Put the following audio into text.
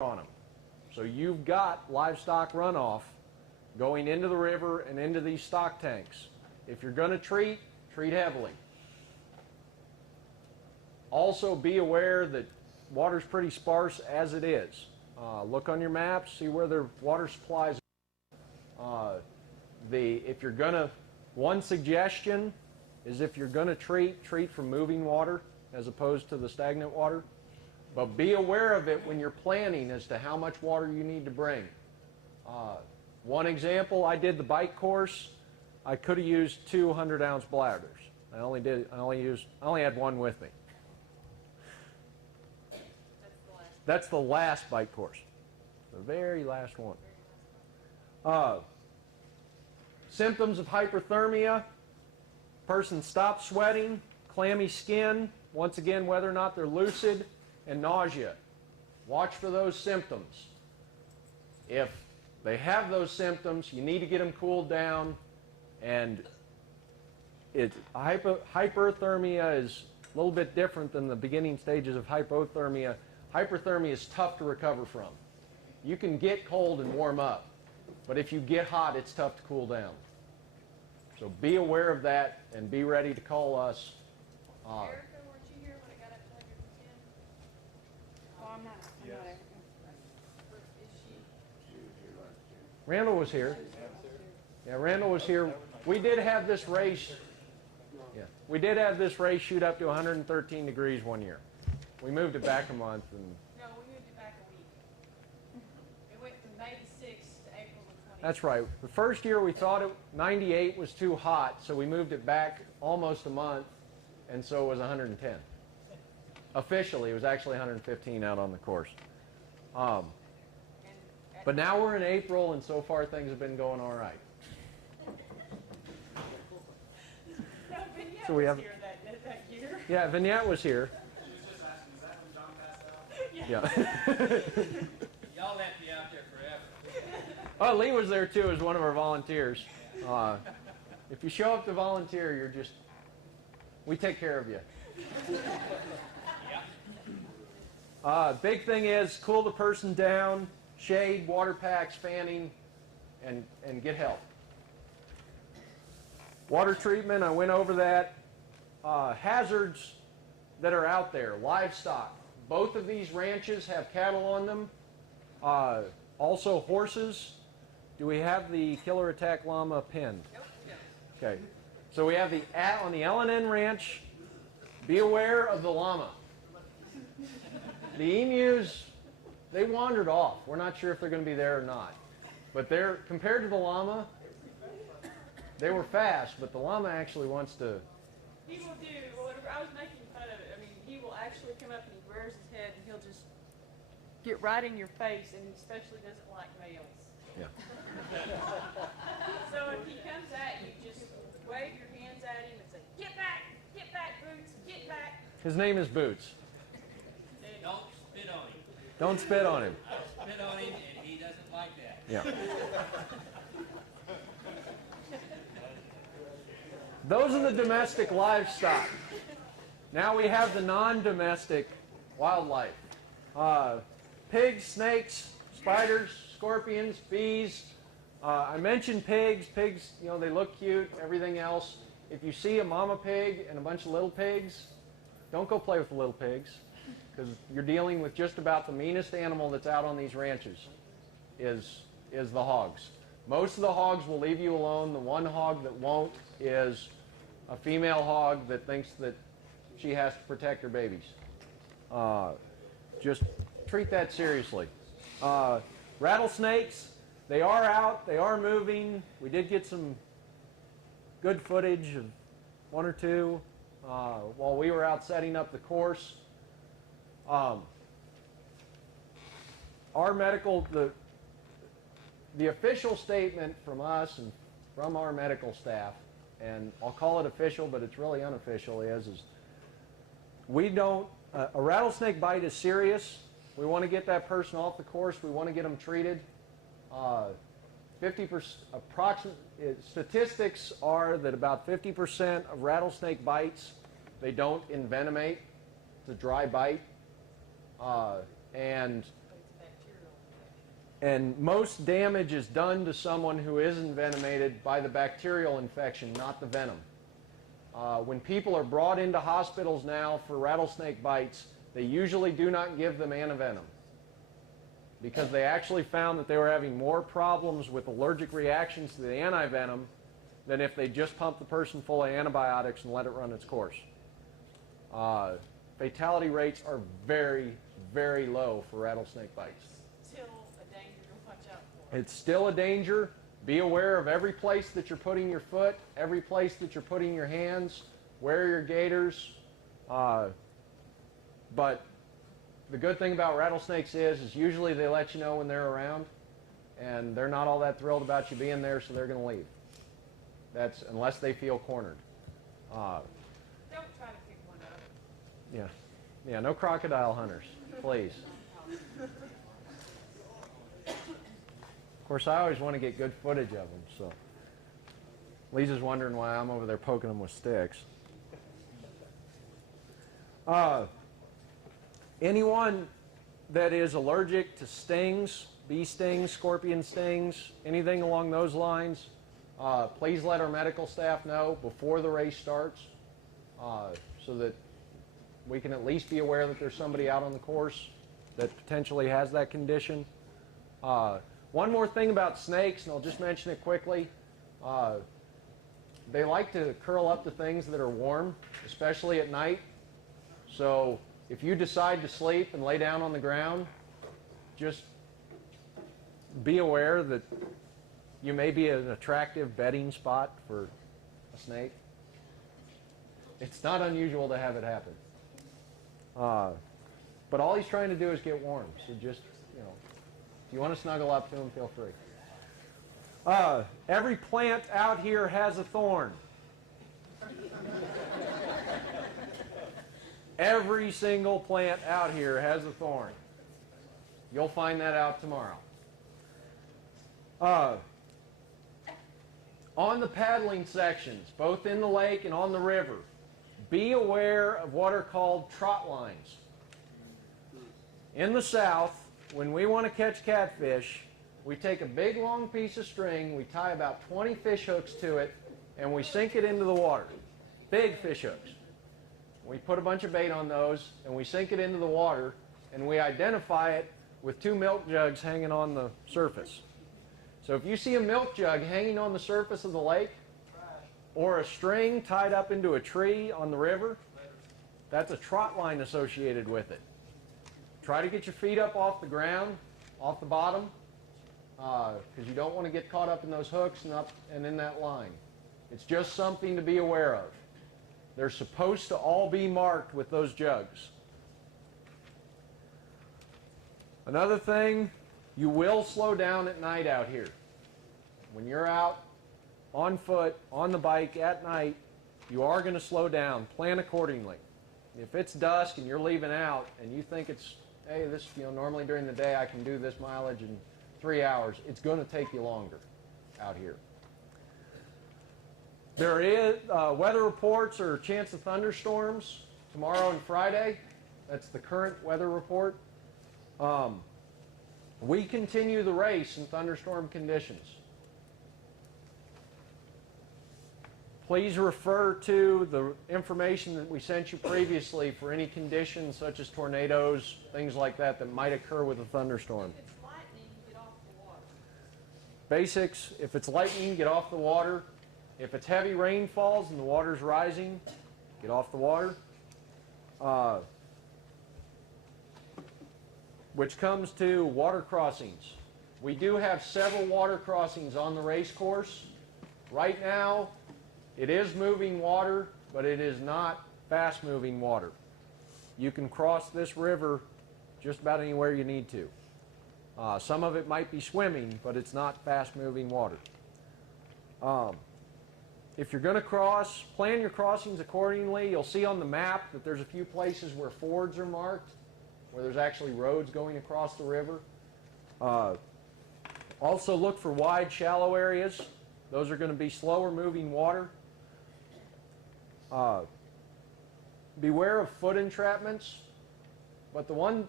on them. So you've got livestock runoff going into the river and into these stock tanks. If you're going to treat heavily. Also be aware that water's pretty sparse as it is. Look on your maps, see where the water supplies are. One suggestion is if you're going to treat from moving water as opposed to the stagnant water. But be aware of it when you're planning as to how much water you need to bring. One example, I did the bike course. I could have used 2 100-ounce bladders. I only had one with me. That's the last bike course, the very last one. Symptoms of hyperthermia: person stops sweating, clammy skin, once again whether or not they're lucid, and nausea. Watch for those symptoms. If they have those symptoms, you need to get them cooled down. And hyperthermia is a little bit different than the beginning stages of hypothermia. Hyperthermia is tough to recover from. You can get cold and warm up, but if you get hot, it's tough to cool down. So be aware of that and be ready to call us. Erica, weren't you here when it got up to 110? Oh, I'm not. I'm not Erica. Is she? Randall was here. Yeah, Randall was here. We did have this race. Yeah, we did have this race shoot up to 113 degrees one year. We moved it back a month. No, we moved it back a week. It went from May 6th to April the 20th. That's right. The first year we thought 98 was too hot, so we moved it back almost a month, and so it was 110. Officially, it was actually 115 out on the course. But now we're in April, and so far things have been going all right. No, Vignette So we was have, here that year. yeah, Vignette was here. Yeah. Y'all left me out there forever. Oh, Lee was there too as one of our volunteers. If you show up to volunteer, we take care of you. Big thing is cool the person down, shade, water packs, fanning, and get help. Water treatment, I went over that. Hazards that are out there, livestock. Both of these ranches have cattle on them. Also horses. Do we have the killer attack llama pinned? Nope. Okay. So we have on the L&N ranch, be aware of the llama. The emus, they wandered off. We're not sure if they're going to be there or not. But compared to the llama, they were fast, but the llama actually wants to... He will do. I was making fun of it. I mean, he will actually come up and he rears his head and he'll just get right in your face, and he especially doesn't like males. Yeah. So if he comes at you, just wave your hands at him and say, get back, Boots, get back. His name is Boots. Don't spit on him. Don't spit on him. I spit on him, and he doesn't like that. Yeah. Those are the domestic livestock. Now we have the non-domestic wildlife. Pigs, snakes, spiders, scorpions, bees. I mentioned pigs. Pigs, they look cute, everything else. If you see a mama pig and a bunch of little pigs, don't go play with the little pigs, because you're dealing with just about the meanest animal that's out on these ranches is the hogs. Most of the hogs will leave you alone. The one hog that won't is a female hog that thinks that she has to protect her babies. Just treat that seriously. Rattlesnakes, they are out, they are moving. We did get some good footage of one or two while we were out setting up the course. Our medical, the official statement from us and from our medical staff, and I'll call it official, but it's really unofficial, is we don't, a rattlesnake bite is serious. We want to get that person off the course. We want to get them treated. 50% statistics are that about 50% of rattlesnake bites, they don't envenomate. It's a dry bite. And And most damage is done to someone who is envenomated by the bacterial infection, not the venom. When people are brought into hospitals now for rattlesnake bites, they usually do not give them antivenom because they actually found that they were having more problems with allergic reactions to the antivenom than if they just pumped the person full of antibiotics and let it run its course. Fatality rates are very, very low for rattlesnake bites. Still a danger to watch out for. It's still a danger. Be aware of every place that you're putting your foot, every place that you're putting your hands. Wear your gaiters. But the good thing about rattlesnakes is usually they let you know when they're around, and they're not all that thrilled about you being there, so they're going to leave. That's unless they feel cornered. Don't try to pick one up. Yeah, no crocodile hunters, please. Of course, I always want to get good footage of them, so Lisa's wondering why I'm over there poking them with sticks. Anyone that is allergic to stings, bee stings, scorpion stings, anything along those lines, please let our medical staff know before the race starts so that we can at least be aware that there's somebody out on the course that potentially has that condition. One more thing about snakes, and I'll just mention it quickly. They like to curl up to things that are warm, especially at night. So if you decide to sleep and lay down on the ground, just be aware that you may be an attractive bedding spot for a snake. It's not unusual to have it happen. But all he's trying to do is get warm. So just, if you want to snuggle up to him, feel free. Every plant out here has a thorn. Every single plant out here has a thorn. You'll find that out tomorrow. On the paddling sections, both in the lake and on the river, be aware of what are called trot lines. In the South, when we want to catch catfish, we take a big long piece of string, we tie about 20 fish hooks to it, and we sink it into the water. Big fish hooks. We put a bunch of bait on those, and we sink it into the water, and we identify it with 2 milk jugs hanging on the surface. So if you see a milk jug hanging on the surface of the lake, or a string tied up into a tree on the river, that's a trot line associated with it. Try to get your feet up off the ground, off the bottom, because you don't want to get caught up in those hooks and in that line. It's just something to be aware of. They're supposed to all be marked with those jugs. Another thing, you will slow down at night out here. When you're out on foot, on the bike at night, you are going to slow down. Plan accordingly. If it's dusk and you're leaving out and you think it's, hey, this, normally during the day I can do this mileage in 3 hours, it's going to take you longer out here. There is weather reports or chance of thunderstorms tomorrow and Friday. That's the current weather report. We continue the race in thunderstorm conditions. Please refer to the information that we sent you previously for any conditions such as tornadoes, things like that that might occur with a thunderstorm. If it's lightning, get off the water. Basics, if it's lightning, get off the water. If it's heavy rain falls and the water's rising, get off the water. Which comes to water crossings. We do have several water crossings on the race course. Right now, it is moving water, but it is not fast-moving water. You can cross this river just about anywhere you need to. Some of it might be swimming, but it's not fast-moving water. If you're going to cross, plan your crossings accordingly. You'll see on the map that there's a few places where fords are marked, where there's actually roads going across the river. Also look for wide, shallow areas. Those are going to be slower moving water. Beware of foot entrapments, but the one